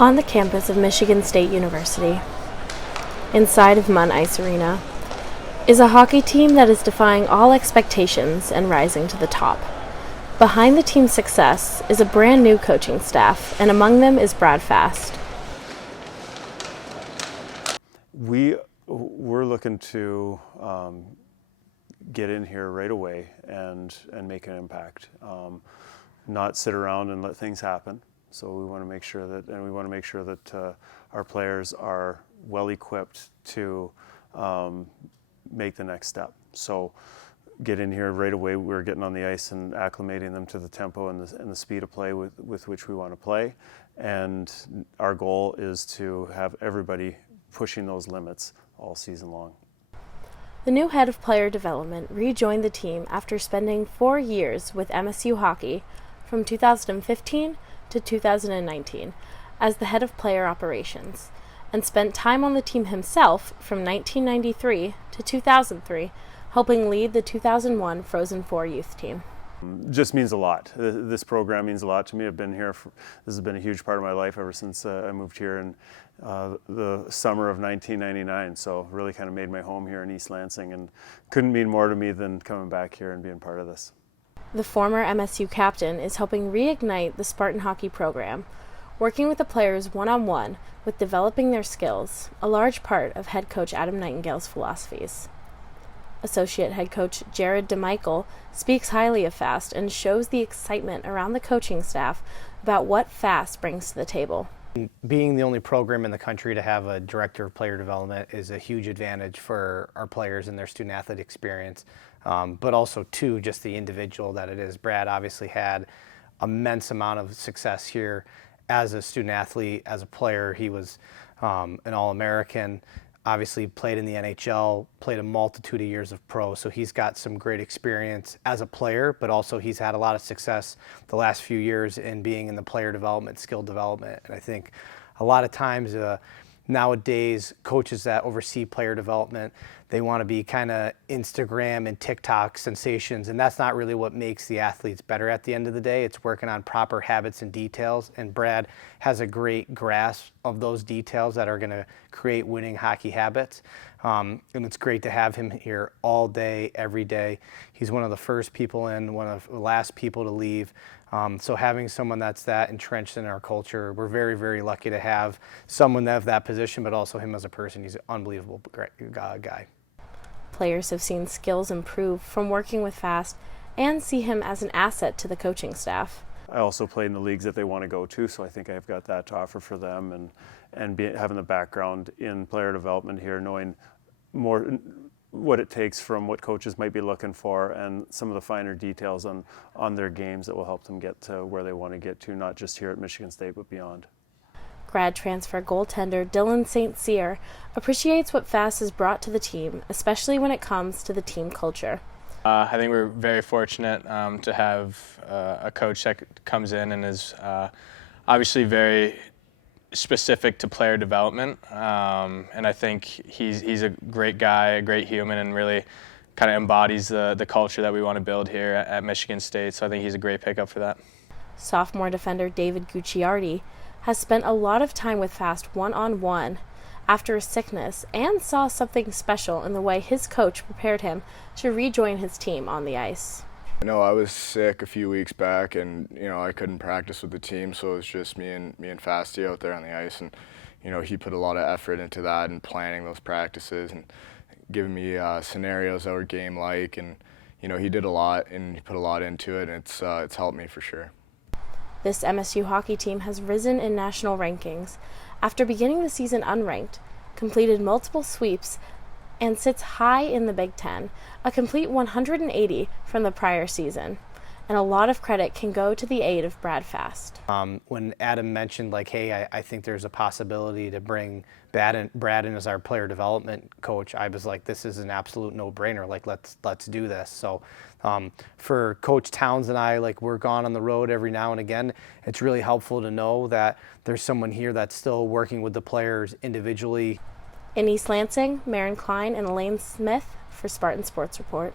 On the campus of Michigan State University, inside of Munn Ice Arena, is a hockey team that is defying all expectations and rising to the top. Behind the team's success is a brand new coaching staff, and among them is Brad Fast. We're looking to get in here right away and make an impact, not sit around and let things happen. So we want to make sure that our players are well equipped to make the next step. So get in here right away. We're getting on the ice and acclimating them to the tempo and the speed of play with which we want to play. And our goal is to have everybody pushing those limits all season long. The new head of player development rejoined the team after spending 4 years with MSU hockey from 2015 to 2019 as the head of player operations, and spent time on the team himself from 1993 to 2003, helping lead the 2001 Frozen Four youth team. Just means a lot. This program means a lot to me. I've been here this has been a huge part of my life ever since I moved here in the summer of 1999. So really kind of made my home here in East Lansing, and couldn't mean more to me than coming back here and being part of this. The former MSU captain is helping reignite the Spartan hockey program, working with the players one-on-one with developing their skills, a large part of head coach Adam Nightingale's philosophies. Associate head coach Jared DeMichael speaks highly of Fast and shows the excitement around the coaching staff about what Fast brings to the table. Being the only program in the country to have a director of player development is a huge advantage for our players and their student athlete experience, but also too just the individual that it is. Brad obviously had immense amount of success here as a student athlete, as a player. He was an All-American. Obviously played in the NHL, played a multitude of years of pro, so he's got some great experience as a player, but also he's had a lot of success the last few years in being in the player development, skill development. And I think a lot of times nowadays, coaches that oversee player development, they want to be kind of Instagram and TikTok sensations, and that's not really what makes the athletes better at the end of the day. It's working on proper habits and details, and Brad has a great grasp of those details that are going to create winning hockey habits. And it's great to have him here all day, every day. He's one of the first people in, one of the last people to leave. So having someone that's that entrenched in our culture, we're very, very lucky to have someone of that position, but also him as a person. He's an unbelievable guy. Players have seen skills improve from working with Fast and see him as an asset to the coaching staff. I also play in the leagues that they want to go to, so I think I've got that to offer for them, and having the background in player development here, knowing more what it takes from what coaches might be looking for and some of the finer details on their games that will help them get to where they want to get to, not just here at Michigan State, but beyond. Grad transfer goaltender Dylan St. Cyr appreciates what Fast has brought to the team, especially when it comes to the team culture. I think we're very fortunate to have a coach that comes in and is obviously very specific to player development, and I think he's a great guy, a great human, and really kind of embodies the culture that we want to build here at Michigan State, so I think he's a great pickup for that. Sophomore defender David Gucciardi has spent a lot of time with Fast one-on-one after a sickness, and saw something special in the way his coach prepared him to rejoin his team on the ice. I was sick a few weeks back, and I couldn't practice with the team, so it was just me and Fasty out there on the ice, and he put a lot of effort into that and planning those practices and giving me scenarios that were game-like, and he did a lot and he put a lot into it, and it's helped me for sure. This MSU hockey team has risen in national rankings after beginning the season unranked, completed multiple sweeps, and sits high in the Big Ten, a complete 180 from the prior season. And a lot of credit can go to the aid of Brad Fast. When Adam mentioned, hey, I think there's a possibility to bring Brad in as our player development coach, I was like, this is an absolute no-brainer. Let's do this. So for Coach Towns and I, we're gone on the road every now and again. It's really helpful to know that there's someone here that's still working with the players individually. In East Lansing, Maren Klein and Elaine Smith for Spartan Sports Report.